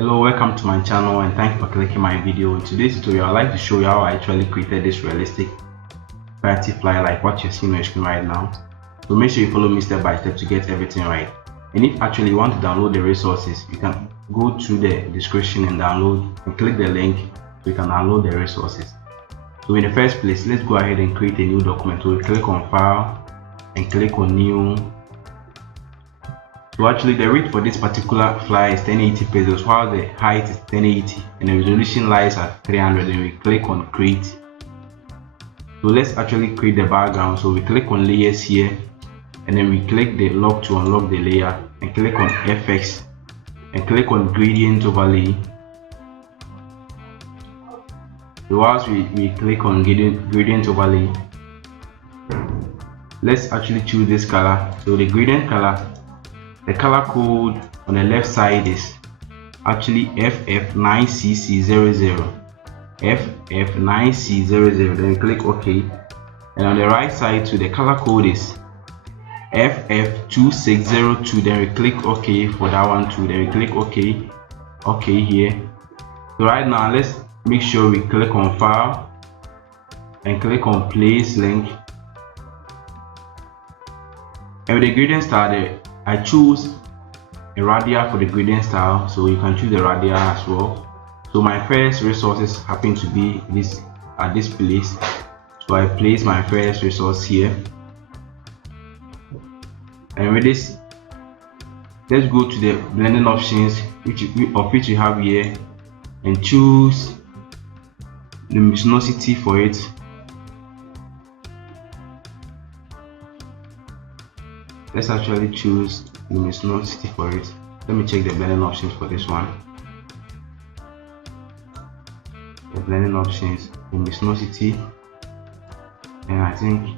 Hello, welcome to my channel and thanks for clicking my video. In today's tutorial, I'd like to show you how I actually created this realistic Firefly like what you're seeing on your screen right now. So make sure you follow me step by step to get everything right. And if actually you want to download the resources, you can go to the description and download and click the link so you can download the resources. So in the first place, let's go ahead and create a new document. So we click on File and click on New. So actually the width for this particular fly is 1080 pixels while the height is 1080 and the resolution lies at 300, and we click on Create. So let's actually create the background. So we click on Layers here and then we click the lock to unlock the layer and click on FX and click on Gradient Overlay. So whilst we click on Gradient Overlay, let's actually choose this color. So the gradient color, the color code on the left side is actually FF9CC00. FF9C00. Then we click OK. And on the right side, so the color code is FF2602. Then we click OK for that one too. Then we click OK. OK here. So right now, let's make sure we click on File and click on Place Link. And with the gradient style there, I choose a radial for the gradient style, so you can choose the radial as well. So my first resources happen to be this at this place, so I place my first resource here. And with this, let's go to the blending options which you have here and choose luminosity for it. Let's actually choose luminosity for it. Let me check the blending options for this one. The blending options, luminosity, and I think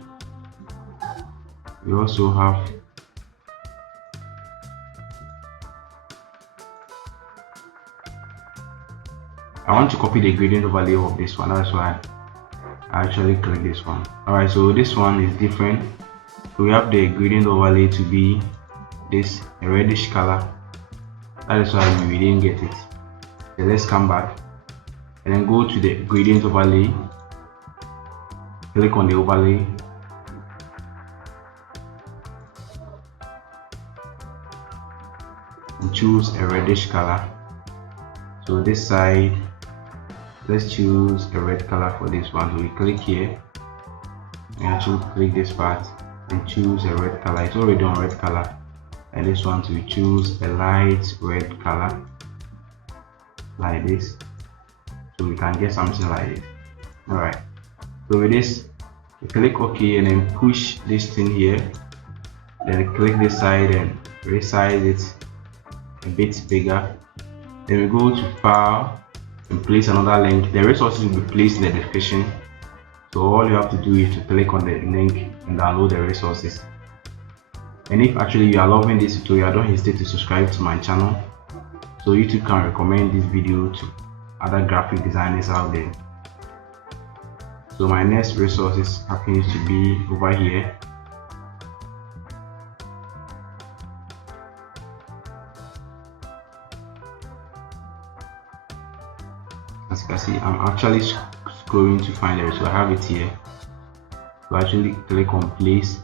we also have I want to copy the gradient overlay of this one. That's why I actually click this one. Alright, so this one is different. So we have the gradient overlay to be this reddish color. That is why we didn't get it. So let's come back and then go to the gradient overlay, click on the overlay, and choose a reddish color. So this side, let's choose a red color for this one. So we click here and actually click this part and choose a red color. It's already on red color, and this one we choose a light red color like this, so we can get something like this. All right, so with this we click OK and then push this thing here, then click this side and resize it a bit bigger. Then we go to File and place another link. The resources will be placed in the description, so all you have to do is to click on the link and download the resources. And if actually you are loving this tutorial, don't hesitate to subscribe to my channel so YouTube can recommend this video to other graphic designers out there. So my next resources happens to be over here. As you can see, I'm actually scrolling to find it, so I have it here. So actually click on Place,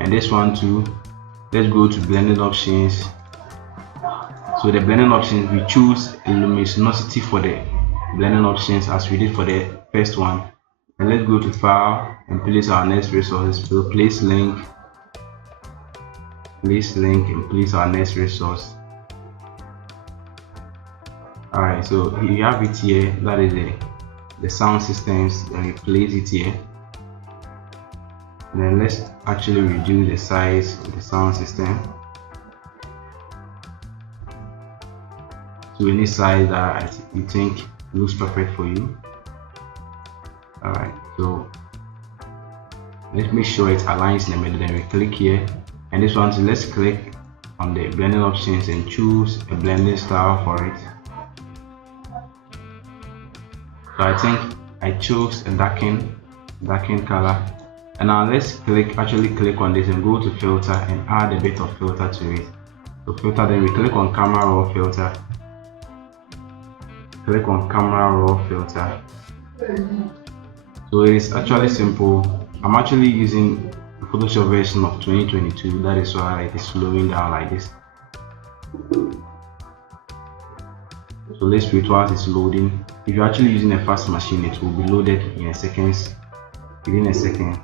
and this one too, let's go to blending options. So the blending options, we choose a luminosity for the blending options as we did for the first one. And let's go to File and place our next resources. So place link, and place our next resource. Alright, so you have it here. That is the sound systems, and we place it here. And then let's actually reduce the size of the sound system to any size that you think looks perfect for you. Alright, so let's make sure it aligns in the middle. Then we click here, and this one, so let's click on the blending options and choose a blending style for it. So I think I chose a darken color. And now let's actually click on this and go to filter and add a bit of filter to it. So filter, then we click on camera raw filter click on camera raw filter. So it is actually simple. I'm actually using the Photoshop version of 2022, that is why it is slowing down like this. So let's wait while it's loading. If you're actually using a fast machine, it will be loaded in within a second.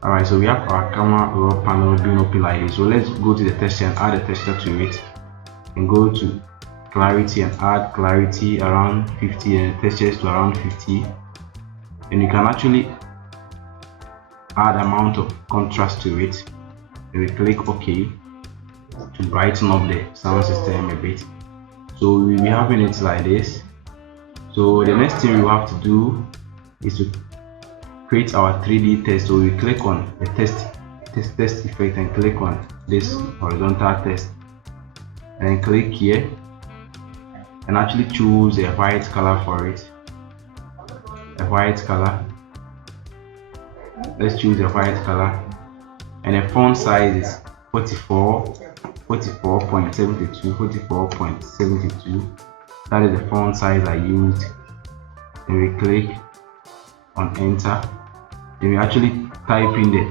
Alright, so we have our camera raw panel being open like this. So let's go to the texture and add a texture to it, and go to clarity and add clarity around 50 and textures to around 50. And you can actually add amount of contrast to it, and we click OK to brighten up the sound system a bit. So we'll be having it like this. So the next thing we have to do is to create our 3D test. So we click on the test effect and click on this horizontal test, and click here and actually choose a white color for it. A white color. Let's choose a white color, and the font size is 44.72. That is the font size I used. And we click on enter. Then we actually type in the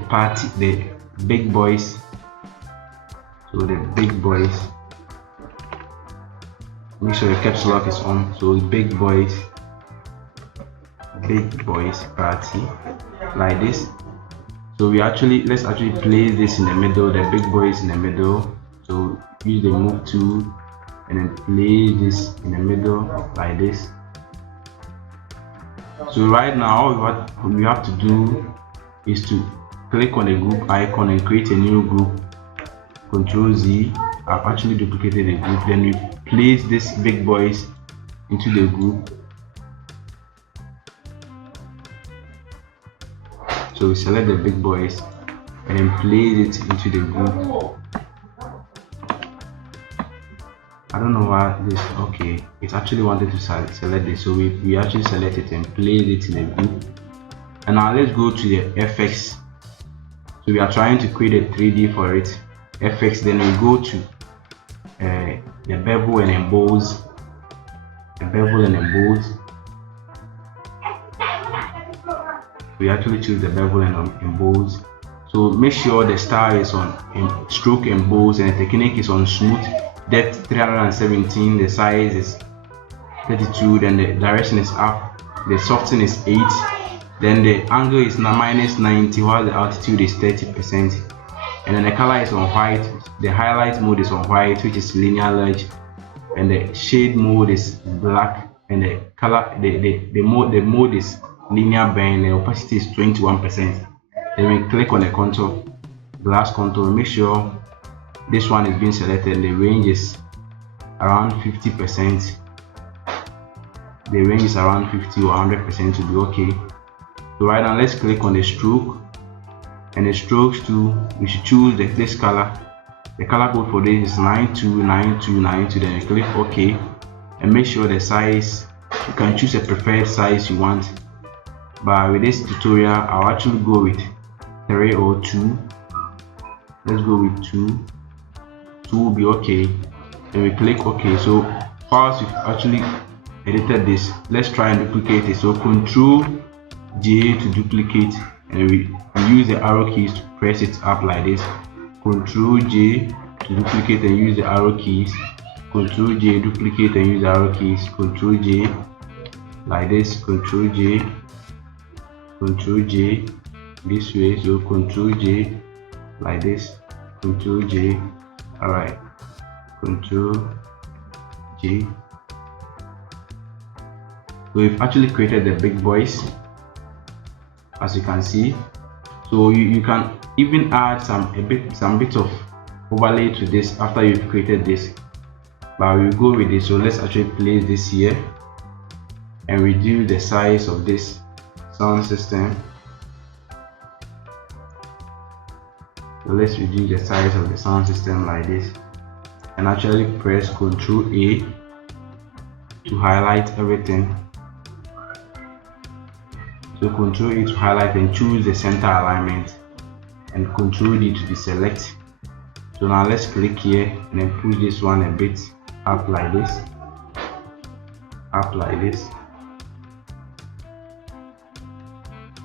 big boys. So the big boys. Make sure the caps lock is on. So big boys party, like this. So let's actually place this in the middle, the big boys in the middle. So use the move tool and then place this in the middle like this. So right now what we have to do is to click on the group icon and create a new group. Ctrl Z. I've actually duplicated the group. Then we place this big boys into the group. So we select the big boys and then place it into the group. I don't know why this. Okay, it actually wanted to select this, so we actually select it and place it in the group. And now let's go to the FX. So we are trying to create a 3D for it. FX, then we go to the bevel and emboss. We actually choose the bevel and emboss. So make sure the style is on stroke emboss and the technique is on smooth. Depth 317, the size is 32, then the direction is up, the soften is 8, then the angle is -90 while the altitude is 30%, and then the color is on white. The highlight mode is on white, which is linear large, and the shade mode is black, and the color the mode is linear band. The opacity is 21%. Then we click on the contour, glass contour. Make sure this one is being selected. The range is around 50%. The range is around 50 or 100% to be okay. So right now let's click on the stroke, and the strokes too, we should choose this color. The color code for this is 929292. Then you click OK and make sure the size, you can choose a preferred size you want, but with this tutorial I'll actually go with 3 or 2. Let's go with 2. 2 will be okay, and we click OK. So whilst you've actually edited this, let's try and duplicate it. So Ctrl J to duplicate, and we use the arrow keys to press it up like this. Ctrl J to duplicate and use the arrow keys. Ctrl J, duplicate and use the arrow keys. Ctrl J like this. Ctrl J this way. So Ctrl J like this. Ctrl J. Alright, Ctrl J. So we've actually created the big boys, as you can see. So you can even add some bit of overlay to this after you've created this, but we'll go with this. So let's actually place this here and reduce the size of this sound system. So let's reduce the size of the sound system like this, and actually press Ctrl A to highlight everything. So Ctrl A to highlight and choose the center alignment, and Ctrl D to deselect. So now let's click here and then push this one a bit up like this, up like this.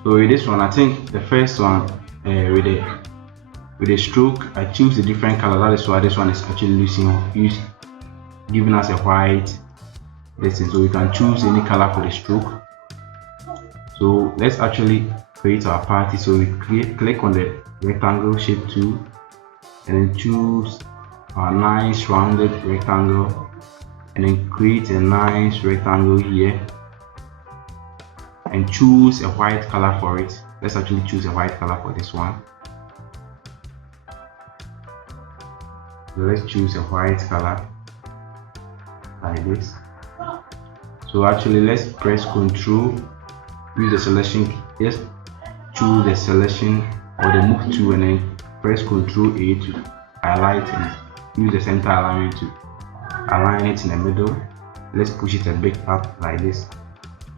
So with this one, I think the first one with a stroke, I choose a different color. That is why this one is actually giving us a white distance. So we can choose any color for the stroke. So let's actually create our party. So we click on the rectangle shape tool and then choose our nice rounded rectangle and then create a nice rectangle here and choose a white color for it. Let's actually choose a white color for this one. So let's choose a white color like this. So actually let's press Ctrl, use the selection, just choose the selection or the move tool and then press Ctrl A to highlight and use the center alignment to align it in the middle. Let's push it a bit up like this.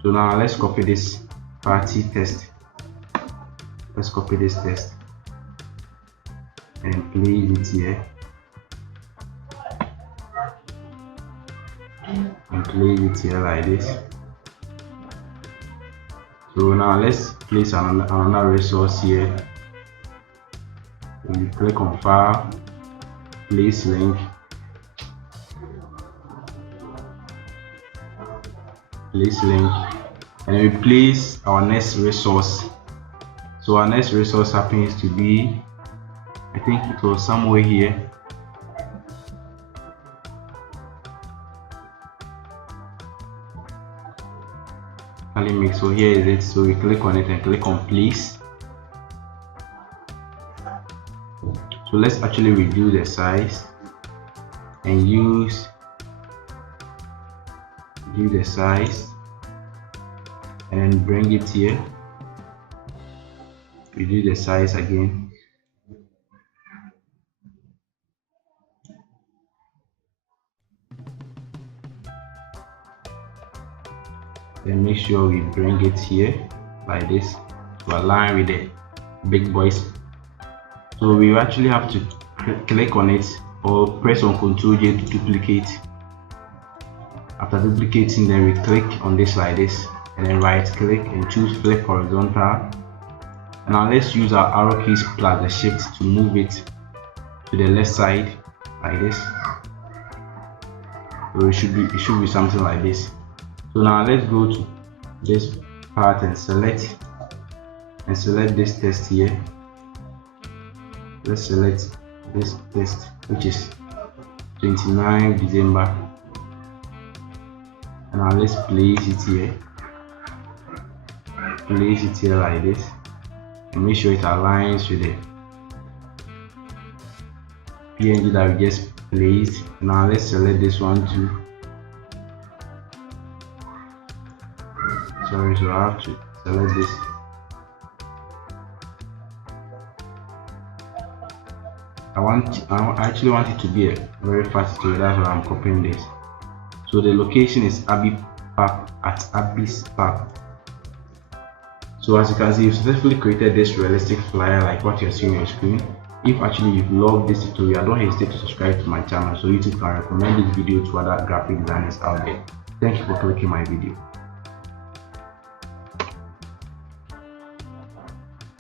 So now let's copy this party text. Let's copy this text and place it here and place it here like this. So now let's place another resource here. We click on File, Place Link, and we place our next resource. So our next resource happens to be, I think it was somewhere here. So here is it. So we click on it and click on Place. So let's actually reduce the size and use the size and then bring it here. Reduce the size again. Then make sure we bring it here like this to align with the big boys. So we actually have to click on it or press on Ctrl J to duplicate. After duplicating, then we click on this like this and then right click and choose flip horizontal. Now let's use our arrow keys plus the shift to move it to the left side like this. So it should be something like this. So now let's go to this part and select this text here. Let's select this text, which is 29 December, and now let's place it here. Place it here like this and make sure it aligns with the PNG that we just placed. Now let's select this one too. Sorry, so I have to select this. I actually want it to be a very fast story, that's why I'm copying this. So the location is Abbey Park at Abbey's Park. So as you can see, you've successfully created this realistic flyer like what you're seeing on your screen. If actually you've loved this tutorial, don't hesitate to subscribe to my channel so YouTube can recommend this video to other graphic designers out there. Thank you for clicking my video.